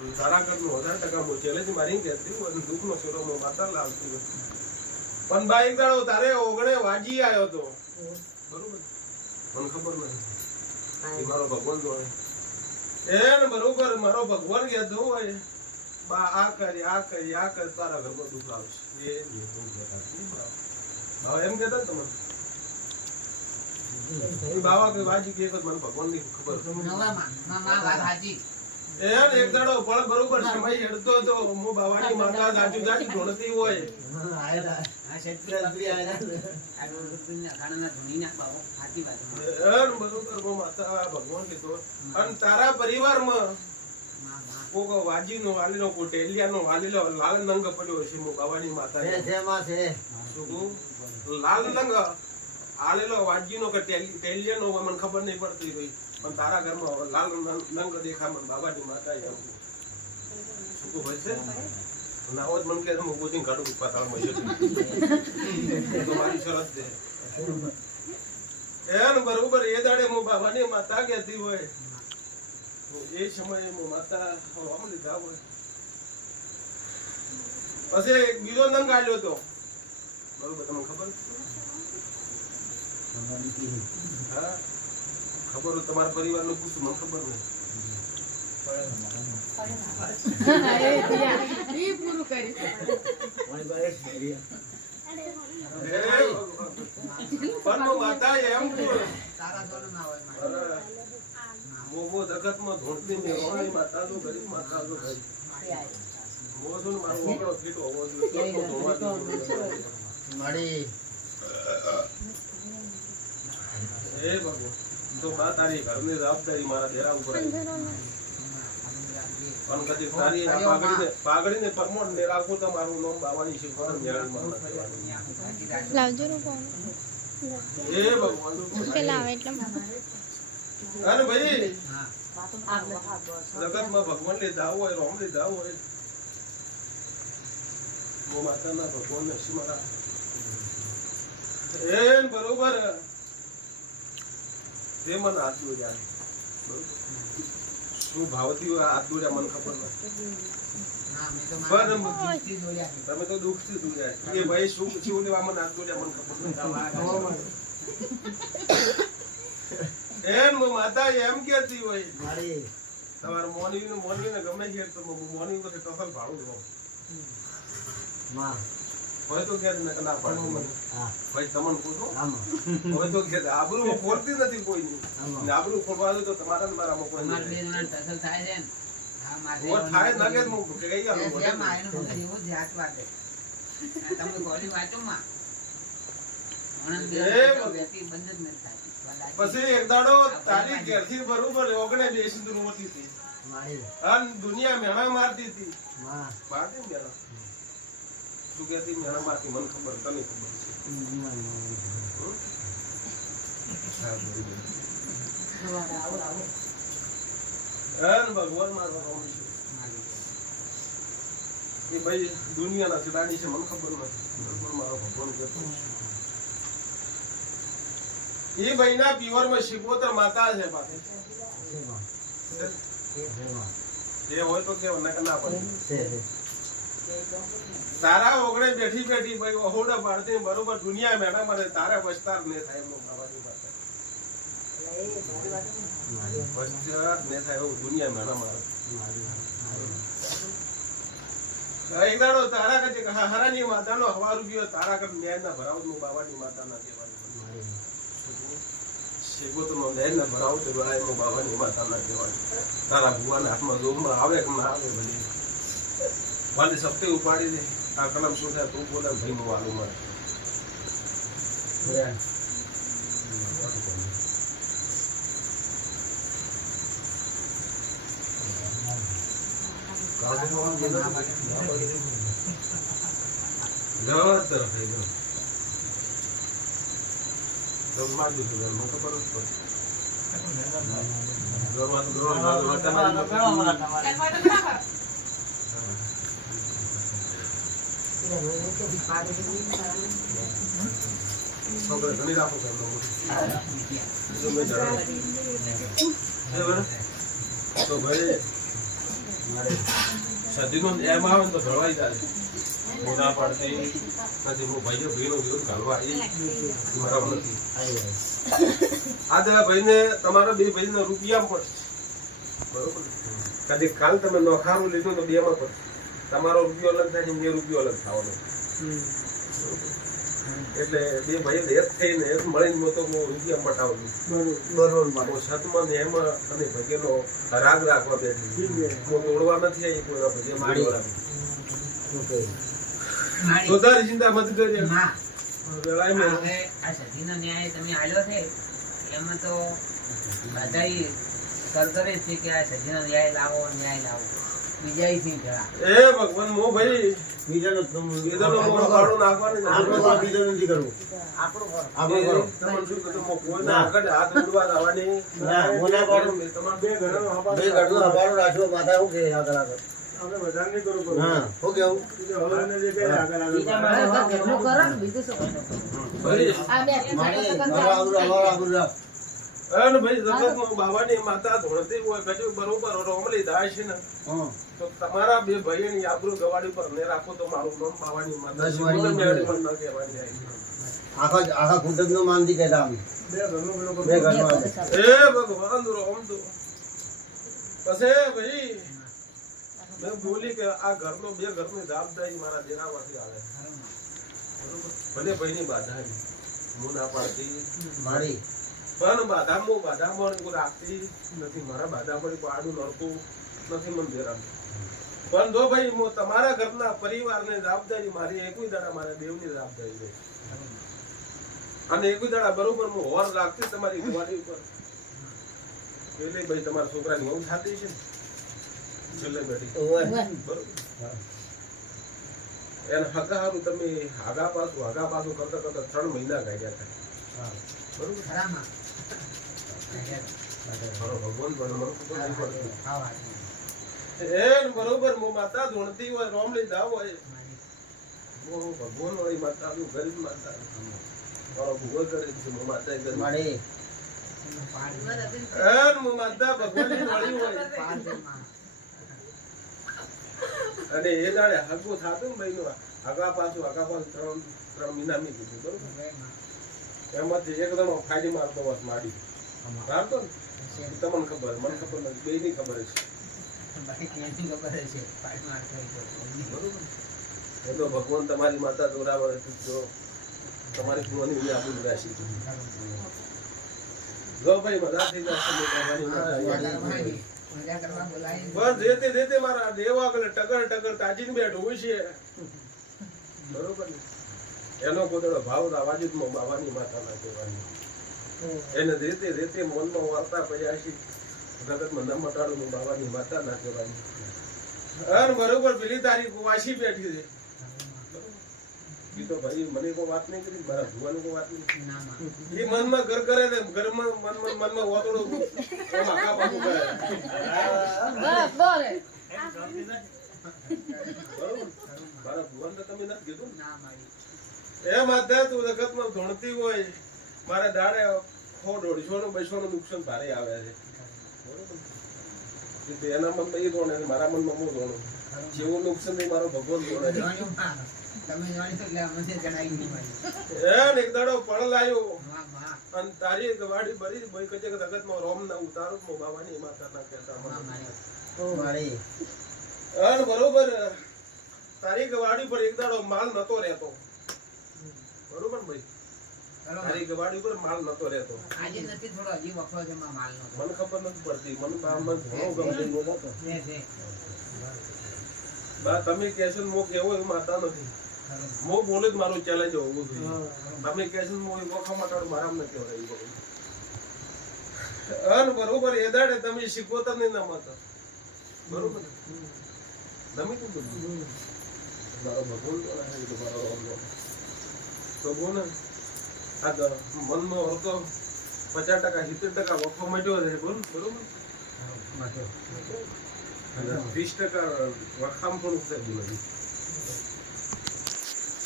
તારા કરનું વધારે ટકા મોચેલે છે મારી કહેતી અને દુઃખનો છોરો હું માતા લાવતી પણ બા દાડો તારે ઓગણે વાજી આવ્યો તો. બરોબર? મને ખબર નથી. એ મારો ભગવાન જોડે. એને બરોબર મારો ભગવાન કહેતો હોય. બા આ કરી આ કરી આ કરી તારા ઘરમાં દુઃખ આવશે એ નહીં, હું કહેતા નથી બા. બા એમ કહેતા તમે બાવા કે વાજી કે મને ભગવાનની ખબર નવા માં માં વાત એને એક દાડો પણ બરોબર સમય હેડતો હતો. હું બાવાની માતા ઢોળતી હોય. ભગવાન કીધો અને તારા પરિવારમાં માં માં કોક વાજીનો વાલીનો કોઈ ટેલિયાનો વાલીલો લાલ નંગ પડ્યો છે હું બાવાની માતા શું છે લાલ નંગ આલેલો વાજીનો કે ટેલી- ટેલિયાનો મને ખબર નહીં પડતી ભાઈ. પણ તારા ઘરમાં લાલ નંગ દેખા મને બાબાજી માતા એમ શું હોય છે? ના હોય તો મને તો હું ગોતીને કાઢું પાતાળમાં જતું. એ તો મારી શરત છે. એન બરોબર, એ દાડે હું બાબાની માતા કહેતી હોય. એ સમયે હું માતા આમ લીધા હોય. પછી એક બીજો નંગ કાઢ્યો તો. બરોબર, તમને ખબર હા. ખબર હોય તમારા પરિવારનું પૂછું મને ખબર નહીં પૂરું કરી પણ હું માતા એમ કહું તારા જોડે ના હોયમાં અરે, મોમો જગતમાં ધોળતી ને રોણી માતા તો ગરીબ માતા તો ગરીબ. મો મારો ઓગળો ફીટો હોવો જોઈએ. હે ભગવાન. તો બા તારી ઘરની જવાબદારી મારા દેરા ઉપર પણ કદી તારી પાઘડીને પાઘડીને પરમોટ ને રાખું તો મારું નામ બાવાની મેળવીમાં ન કહેવાનું. લાવજો ને ફોન. હે ભગવાન કે લાવે એટલે અરે ભાઈ? હા. જગતમાં ભગવાન લીધા હોય રોમ લીધા હોય. મો માતાના ભગવાનને શી મારા એન બરોબર. તે મને હાથ જોડ્યા બરોબર? શું ભાવથી મને ખબર નથી. તમે તો દુઃખથી તો જોડ્યા એ ભાઈ શું શું લેવા મને મને ખબર નથી. એન હું માતા એમ કેતી હોય. તમારે મોનવી ને મોનવી ને ગમે છે તો મોનવી પાસે ટસલ ભાડું દો હોય તો કે ના પાડું મને ભાઈ તમને પૂછો? હોય તો કે આબરૂ ખોલતી નથી કોઈની. આબરૂ ખોલવા તો તમારા ને થાય છે થાય હું વાગે. તમે ગોળી વાંચો માં. એક દાડો તારી ઘેરથી બરોબર ઓગણે બેસી તું હતી. દુનિયા મેણા મારતી હતી. મારતી તું કહેતી મેણા બાકી મને ખબર તને ખબર છે. ભગવાન મારવા રોમ. એ ભાઈ દુનિયાના સિદાની છે મને ખબર નથી. બરોબર મારો ભગવાન કહેતો એ ભાઈના પીવરમાં શિકોતર માતા છે એ હોય તો કેવો ના પડે. તારા ઓગણે બેઠી બેઠી ભાઈ ઓહોડા પાડતી બરોબર, દુનિયા મેડમ અને તારા વસ્તાર ને થાય એમનો ને એક દાડો તારા ન્યાય ના ભરાવ, હું બાબાની માતાના કહેવાનું શેગો તો ના ભરાવ તારા ભુવાના હાથમાં જોગમાં આવે કે ના આવે બધી વાલી સપ્તે ઉપાડી દે આ કલમ શું થાય તું બોલે ભાઈ હું વાલું મળે તરફ થઈ ગયો તો મારી દીધું મને ખબર જ પડે ગરવા તો ગરવા વર્તમાન છોકરા ઘણી રાખો કે એમનો મોટો. બીજું મેં જણાવ્યું. એ બરાબર? તો ભાઈ સદીનો એમ આવે ને તો ભરવાઈ જાય પાડતી નથી હું ભાઈઓ ભાઈનો વિરોધ ઘાલવા એ મારા નથી આ ભાઈને તમારા બે ભાઈને રૂપિયા પડશે બરોબર કદી કાલ તમે નોખારું લીધું તો બેમાં પડશે તમારો રૂપિયો અલગ થાય છે મેં રૂપિયો અલગ થવાનો એટલે બે ભાઈ એક થઈને એક મળીને મોતો રૂપિયા મટાવું. બરોબર. સતમાં ને એમાં અને ભગેનો રાગ રાખવા બેઠી. હું તોડવા નથી આવી કોઈના ભગે મારી મારી. ચિંતા મત કરજે. આ સતીનો ન્યાય તમે આલ્યો છે એમાં તો બધાય કરકરે છે કે આ સતીનો ન્યાય લાવો ન્યાય લાવો. બીજા સિંહ જરા એ ભગવાન મો ભાઈ વેદનો મો કાળો નાખવાની નથી. આપણું ઘર એ તમને શું કીધું, મો કોઈના આગળ હાથ ઉડવા લાવવાની. તમારે બે ઘરનો હવાલો બીજા ઘરનું કરો ને બીજું શું કરો? ભાઈ, અને ભાઈ જગતમાં બાવાની માતા ધોળતી હોય કજુ બરોબર રોમલી દાય છે ને. તો તમારા બે ભાઈઓની આબરૂ ગવાડી પર ને રાખો તો મારું નામ બાવાની માતા છે. બસ વાળી મને મેળી પણ ન કહેવાની આખા આખા કુટુંબનું માનતી કહેતા અમે. બે ઘરમાં એ ભગવાન રોમ તો પછી ભાઈ મેં બોલી કે આ ઘરનો બે ઘરની જવાબદારી મારા દેરામાંથી આવે. બરોબર? ભલે ભાઈની બાધા ની. હું ના પાડતી. મારી. પણ બાધામાં બાધામાં કોઈ રાખતી નથી. મારા બાધામાં કોઈ આડું નડતું નથી મને. પણ જો ભાઈ હું તમારા ઘરના પરિવારને જવાબદારી મારી એકવી દાડા મારા દેવની જવાબદારી છે. અને એકવી દાડા બરોબર હું હોર રાખતી તમારી દિવાળી ઉપર. એટલે ભાઈ તમારા છોકરાની બહુ થતી છે. છેલ્લે બેઠી. બરોબર. એને હગા હારું તમે હાગા પાછું આગા પાછું કરતા કરતા ત્રણ મહિના ગાડ્યા હતા બરોબર? એન બરોબર મો માતા ધૂણતી હોય જાવ હોય. મો ભગવાન માતા ગરીબ માતા મારો છે મો માતા ગરીબ. એનો મો માતા વાળી હોય. અને એ દાડે હગું થાતું ને ભાઈનું આગા પાછું આગા પાછું ત્રણ ત્રણ મહિના મી કીધું બરોબર? એમાંથી એકદમ ફાડી મારતો વાત માડી. મારતો ને? તમને ખબર મને ખબર નથી બે ની ખબર છે એ તો ભગવાન તમારી માતા દોરાવર જો તમારી કુવાની બી આપણું રાશિ જો ભાઈ બધા થઈ જશે. બસ જેતે જેતે મારા દેવા આગળ ટકર ટગર તાજીને બેઠું હોય છે. બરોબર ને? એનો પોતાનો ભાવ આવાજી જ બાવાની માતા ના કહેવાની એને રેતે રેતે મનમાં વાર્તા પડ્યા છે જગતમાં ન મટાડું બાવાની માતા ના કહેવાની. અર બરોબર પેલી તારીખ વાસી બેઠી છે. એ તો ભાઈ મને કોઈ વાત નહીં કરી મારા ભુવાનું કોઈ વાત નહીં એ મનમાં ઘર કરે ને ઘરમાં મનમાં મનમાં વાતોડો એમ આખા પાછું કરે. બરોબર. મારા ભગવાન તો તમે નથી કીધું ના મારી. એ માતા તું જગતમાં ધોણતી હોય મારા દાડે સો દોઢસો નું બસો નું નુકસાન ભારે આવે છે એના મનમાં એ ધોણે મારા મનમાં હું ધોણું જેવું નુકસાન નહીં મારો ભગવાન ધોણે છે જોયું માં. તમે જોયું એટલે અમને જણાવી નહીં મારી. એન એક દાડો પળ લાયો માં, માં. અને તારી ગવાડી ભરી કચે જગતમાં રોમ ના ઉતારો મો બાવાની માતા ના કહેતા માં મને. મારી. મારી અને બરોબર તારી ગવાડી પર એક દાડો માલ નતો રહેતો બરોબર ભાઈ? તારી ગવાડી પર માલ નતો રહેતો. આજે નથી થોડો હજી વખો છે માં માલનો મને ખબર નથી પડતી. મને મને ઘણો. બા તમે કહેશો મો કેવો એ માતા નથી. મો બોલે જ મારું ચેલેન્જ હોવું જોઈએ. તમે કહેશો ને મો એ વખા મટાડું મારા ને કહેવાય એવું બધું. અન બરોબર એ દાડે તમે શીખવો તો નહીં ના માતા બરોબર? ને? ગમે તે બધું. મારો ભગવાન તો મારો. તો બોને આ ગ- મનમાં પચાસ ટકા સિત્તેર ટકા વફો મટ્યો છે બોલ બરોબર વીસ ટકા વખામ પણ નથી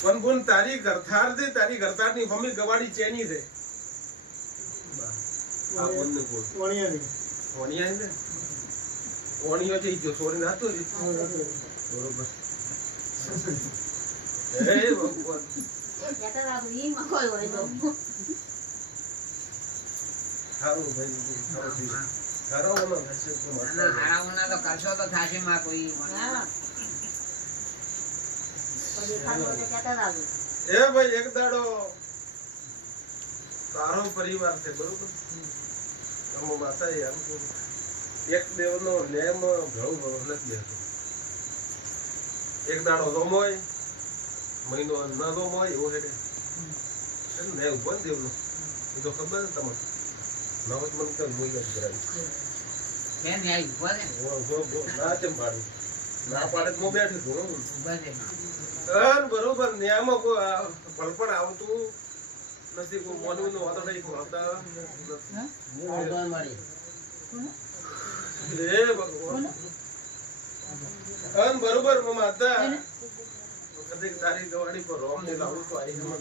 પણ બોલ તારી ઘરથાર છે તારી ઘરથારની મમ્મી ગવાડી ચેની છે? આ બોલને બોલ. વણિયા છે. કોણીઓ જઈ ગયો છોડીને હતો જ. બરોબર. હે ભગવાન. ના, એ ભાઈ એક દાડો તારો પરિવાર છે બરોબર તમે માતા એમ એક નેમ ઘણું નથી બેસતો એક દાડો રોમોય મહિનો ન રોમોય એવો હેડે એમ ને ઊભો ને દેવનો. એ તો ખબર ને તમને. નવત મને તો મોઈ જ કરાવી. કેમ ન્યાય ઊભો ને. ના પાડું. ના પાડે તો હું બેઠી છું બરોબર ન્યામાં કોઈ આ આવતું નથી કોઈ મોનવીનો વાતો નહીં ભગવાન. અન બરોબર હતા. કદીક તારી ગવાડી પર રોમ ને લાવું તો આઈ ગમન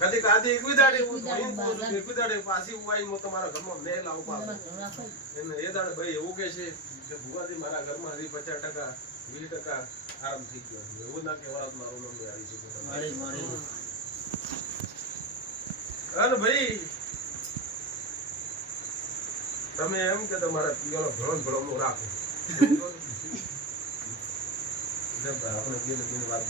કદીક આધી એકવી દાડી હું ધોઈને કહું એકવી દાડી પાછી ઉવાઈ હું તમારા ઘરમાં મેં લાવું પાછું. એને એ દાડે ભાઈ એવું કે છે કે ભુવાજી મારા ઘરમાં હજી પચાસ ટકા વીસ ટકા આરામ થઈ ગયો એવું ના કહેવાય મારું નામ આવી છે મારી મારી. અને ભાઈ તમે એમ કે તમારા પિયરો ભણો ને ભણો રાખો. આપણે બેને બેને વાત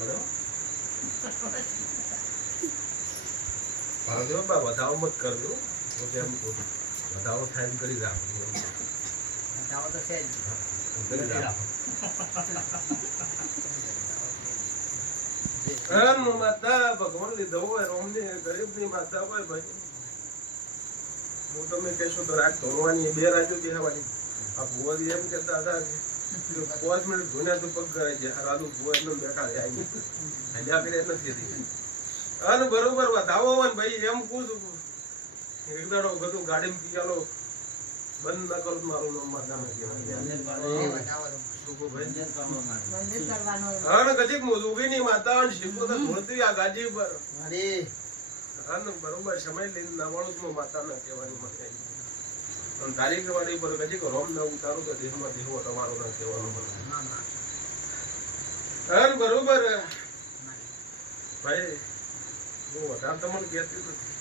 ભારત બા વધાવો મત કરજો તો ખોટું વધાવો થાય એમ કરી રાખો. બતાવો તો છે જ. કરી રાખો. ઘરનું માતા ભગવાન લીધો હોય રોમને ગરીબની માતા હોય ભાઈ. હું તમે કહેશો તો રાત ધોરવાની બે રાજો કહેવાની. આ ભુવાજી એમ કહેતા હતા કે પાંચ મિનિટ ધોઈને તો પગ કરાય છે. રાધુ ભુવા એમને બેઠા છે. આઈને. કરે નથી અને બરોબર વધાવો હોય ને ભાઈ એમ કહું છું. બધું ગાડીમાં પીયાલો બંધ ના કરું મારું નામ માતા નથી માતા શીખો તો આ ગાજી પર બરોબર સમય લઈને નવાણું માતા ના કહેવાની મને અને તારીખ વાળી પર કદી રોમ ના ઉતારો તો દેહમાં દેહો તમારો ના કહેવાનો મને. ના, ના. અને બરોબર. ભાઈ હું વધારે તમને કહેતી નથી.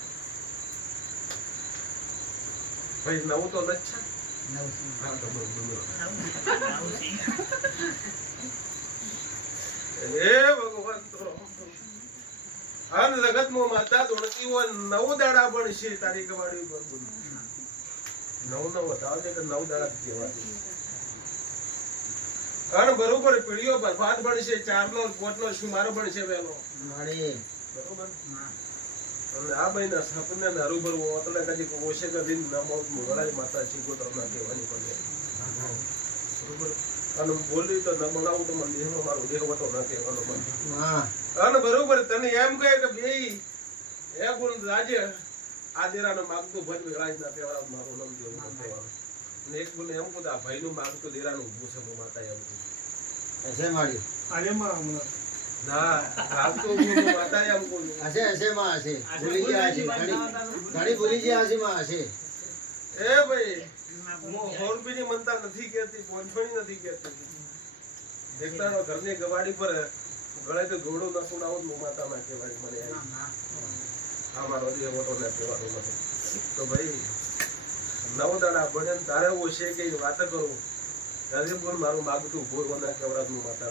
ભાઈ નવું તો નથી નવસી. હા તો બરોબર બરોબર. હે ભગવાન તો અન જગતમાં માતા ધોળકી હોય નવ દાડા પણ છે તારી કવાડી ઉપર બોલ. નવ નવ બતાવો કે નવ દાડા કહેવાય. અન બરોબર પીડીઓ બરબાદ બનશે ચારનો પોટ નો શુમારો બનશે વેલો મારી બરોબર? આ ભાઈ ના સપને ને હરુભર એટલે કદી ઓછે કદી નમો મોગળાઈ માતા શીખો તમને કહેવાની પડે બરોબર? અને બોલી તો ન મંગાવું તો મને દેહમાં મારો દેહ વટો ન કહેવાનો મને અને બરોબર તને એમ કહે કે બે એ ગુણ રાજે આદેરાનો માગતું ભજ વેળાય તહેવાર મારું નામ દેવું ન કહેવાનું એક ગુણ એમ કહું ભાઈનું માગતું દેરાનું ઊભું છે હું માતા એમ કહું હશે મારી? ના માગતું ઊભું માતા એમ કહું હશે હશે માં હશે. ભૂલી ગયા હશે. ઘણી ઘણી ભૂલી ગયા હશે માં હશે. એ ભાઈ હું હોરબીની મનતા નથી કહેતી પોંછોણી નથી કહેતી. એકતાનો ઘરની ગવાડી પર ગળે તો ઘોડો ન સુનાવો હું માતા માં કહેવાય મને એમ. ના, ના. આ મારો દેહ મોટો ના કહેવાનો છે કે વાત કરું માતા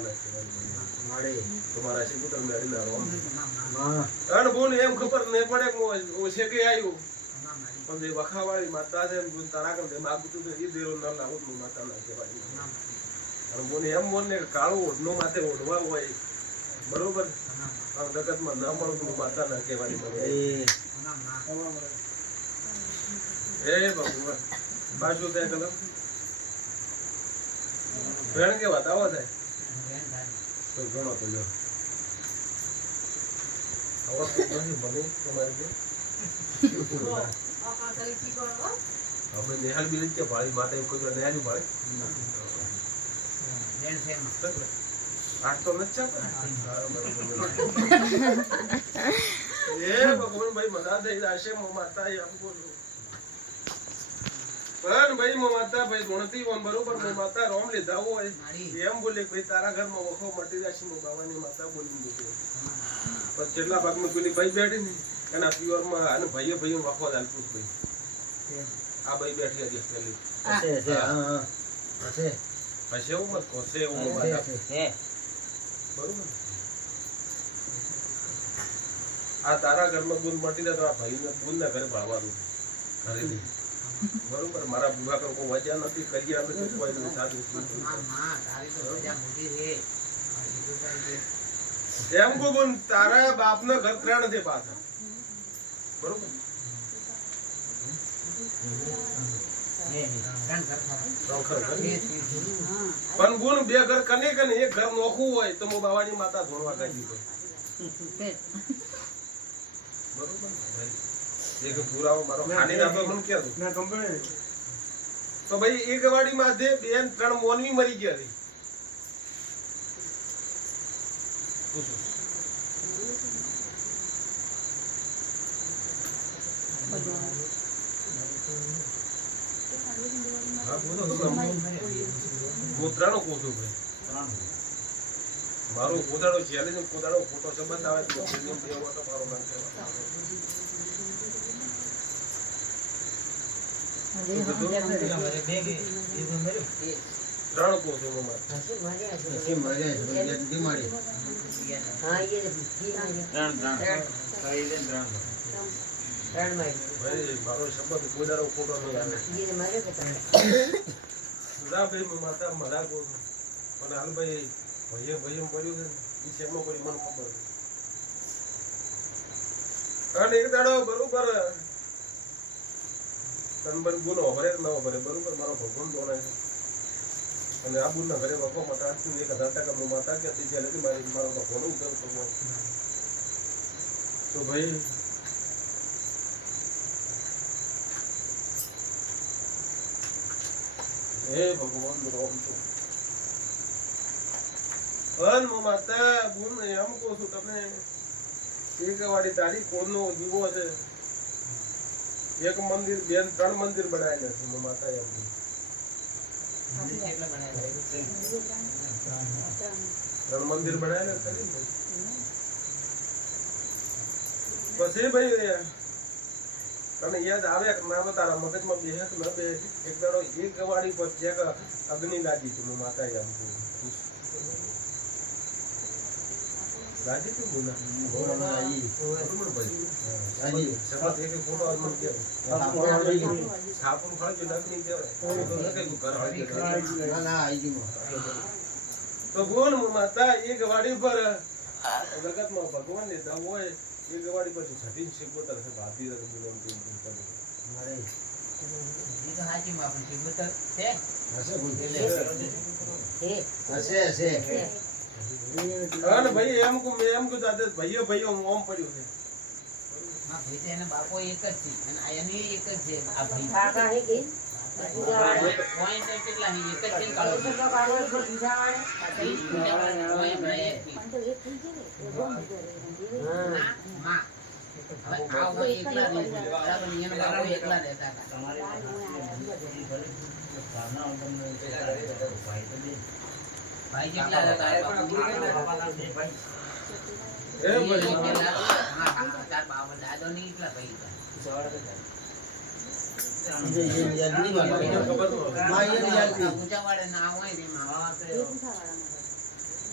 જે વખાવાળી માતા છે તારા કરતે માગતું તો એ દેરો ના માતા ના કહેવાય. અને એમ બોલ ને કાળું ઓઢનું માથે ઓઢવા હોય બરોબર. ના, આ જગતમાં ના મળું તો હું માતા ના કહેવાની મને એ. ના, ના. હે ભગવાન પાછું થાય કલમ ભેણ કે વધાવો થાય? બેન થાય. તો ઘણો તો લ્યો. આવા તો નથી મને તમારે જે અમે નેહાલ બી કે ભાળી માટે કોઈ વાર નેહાલ ભાળે? બેન છે એમાં. આઠ તો નથી માં હા, બરોબર. એ ભગવાન ભાઈ મજા થઈ જશે હું માતા એમ બોલું પણ ભાઈ મો માતા ભાઈ ગણતી હોય બરોબર મો માતા રોમ લીધા હોય એમ બોલે ભાઈ તારા ઘરમાં વખો મટી જશે મો બાવાની માતા બોલી મૂકે પણ છેલ્લા ભાગમાં પેલી ભાઈ બેઠી ને એના પિયરમાં અને ભાઈએ ભાઈએ વખો ચાલતું ભાઈ આ ભાઈ બેઠી હતી પેલી હશે હશે હા હા હશે હશે એવું મત કહો છે એવું મો માતા બરોબર આ તારા ઘરમાં ગુણ મટી ને તો આ ભાઈને ના ઘરે ભાવવાનું ઘરે બરોબર? મારા વિવાહ કોઈ વજા નથી કોઈ માં તારી તો આ લીધું તારી એમ કો બોલ તારા બાપના ઘર ત્રણ છે પાછા. બરોબર? પણ ગુણ બે ઘર કને કને એક ઘર નોખું હોય તો હું બાવાની માતા ધોણવા કાઢી દઉં બરોબર ને પુરાવો મારો ખાની રાખો મને કહેતો. તો ભાઈ એક વાડી માથે બેન ત્રણ મોનવી મરી ગયા હતી Thank હા, ત્રણ કહું છું ભાઈ. મારો કોદાળો ચેલેન્જ કોદાળો ખોટો સંબંધ આવે તો મારો નામ ત્રણ કહું મારે. ત્રણ ત્રણ. છે માતા અને એક દાડો ભરે ન ભરે બરોબર મારો ભગવાન દોડાય છે અને આ બુનના ઘરે વખો મટા એક હજાર ટકા માતા કે લગી મારી મારો ભગવાન ઉધર તો તો ભાઈ હે ભગવાન રામ છો પણ હું માતા બુન એમ કહું છું તમને એક વાળી તારી કોનો દીવો છે એક મંદિર બે ત્રણ મંદિર બનાવેલા છે હું માતા એમ. ત્રણ મંદિર બનાવેલા ખરી? પછી ભાઈ તને યાદ આવે કે ના તારા મગજમાં બે કે ન બે એક દાડો એ ગવાડી પર જે અગ્નિ લાગી હતી માતા એમ લાગી હતી બોલા? બોલો આઈ બરોબર ભાઈ. હાજી. શપથ એક એક ફોટો આજ મને કહે. છાપરું ખાજો લગ્ન કહેવાય. તો ન કહેલું ઘર હાજર રાખજો. ના ના આઈ ગયું તો બોલ હું માતા એક વાડી પર જગતમાં ભગવાન ને હોય એક વાડી પર છઠ્ઠી શિકોતર છે ભાતી રસ બોલો એમ કેમ કેમ કરે. મારે ઈ તો હાચીમાં પણ શિવતર છે. હશે કોઈ હશે હશે અને ભાઈ એમ કહું મેં એમ કહું દાદા ભાઈઓ ભાઈઓ હું ઓમ પડ્યું છે માં ભાઈ તો એનો બાપો એક જ છે અને આ એની એક જ છે આ ભાઈ point કેટલા છે? એક જ છે ને કાળો છે. ઈ point બે એક છે. ના, માં. હવે આ હોય એકલા રહે છે. બરાબર ને? એનો બાપો એકલા રહેતા હતા. ભાઈ કેટલા હતા? તારા બાપુ? એ ઈ ભાઈ કેટલા? હા, હા, તારા બાપા દાદો ને એટલા ભાઈ હતા. જે જે યાદની વાત ભાઈને કરી. ખબર ન હોય.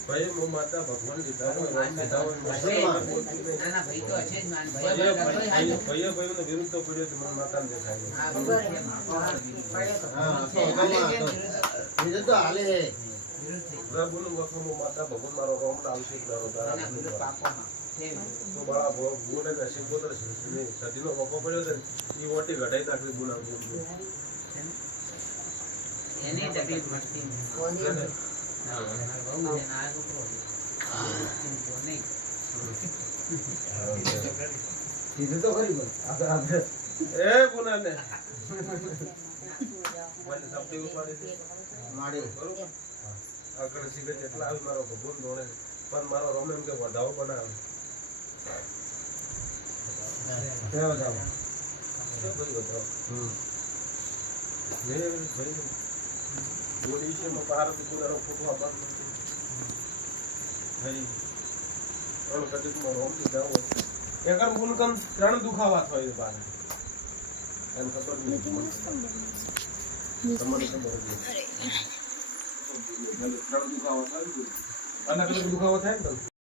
ભાઈ હું માતા ભગવાન લીધા હોય લીધા હોય માતા માં. બોલતી નહીં. નાના ભાઈ તો જ માન ભાઈ ભાઈ- વિરુદ્ધ તો કર્યો તો મને માતાને દેખાય છે. હા, બરોબર છે. વિરુદ્ધ તો હાલે હે. વખત હું માતા ભગવાન મારો વિરુદ્ધ મારો. તો બાળા ભો- ભૂલ અને શિકોતર છે. પડ્યો છે ને, ઈ ઓટી ઘટાઈ નાખવી ગુના એની તકલીફ મળતી કીધું તો ખરી બોલ આપણે આપણે એ પણ મારો રોમ એમ કે વધાવો બનાવે જાઓ ભાઈ વધાવો? ભાઈ ઓડિશામાં બહારથી ભાઈ ત્રણ કદીકમાં રોમથી જાવ ત્રણ દુખાવા થાય બહાર. એમ ખબર નહીં. તમને ખબર ત્રણ દુખાવા થાય અલગ અલગ દુખાવા થાય ને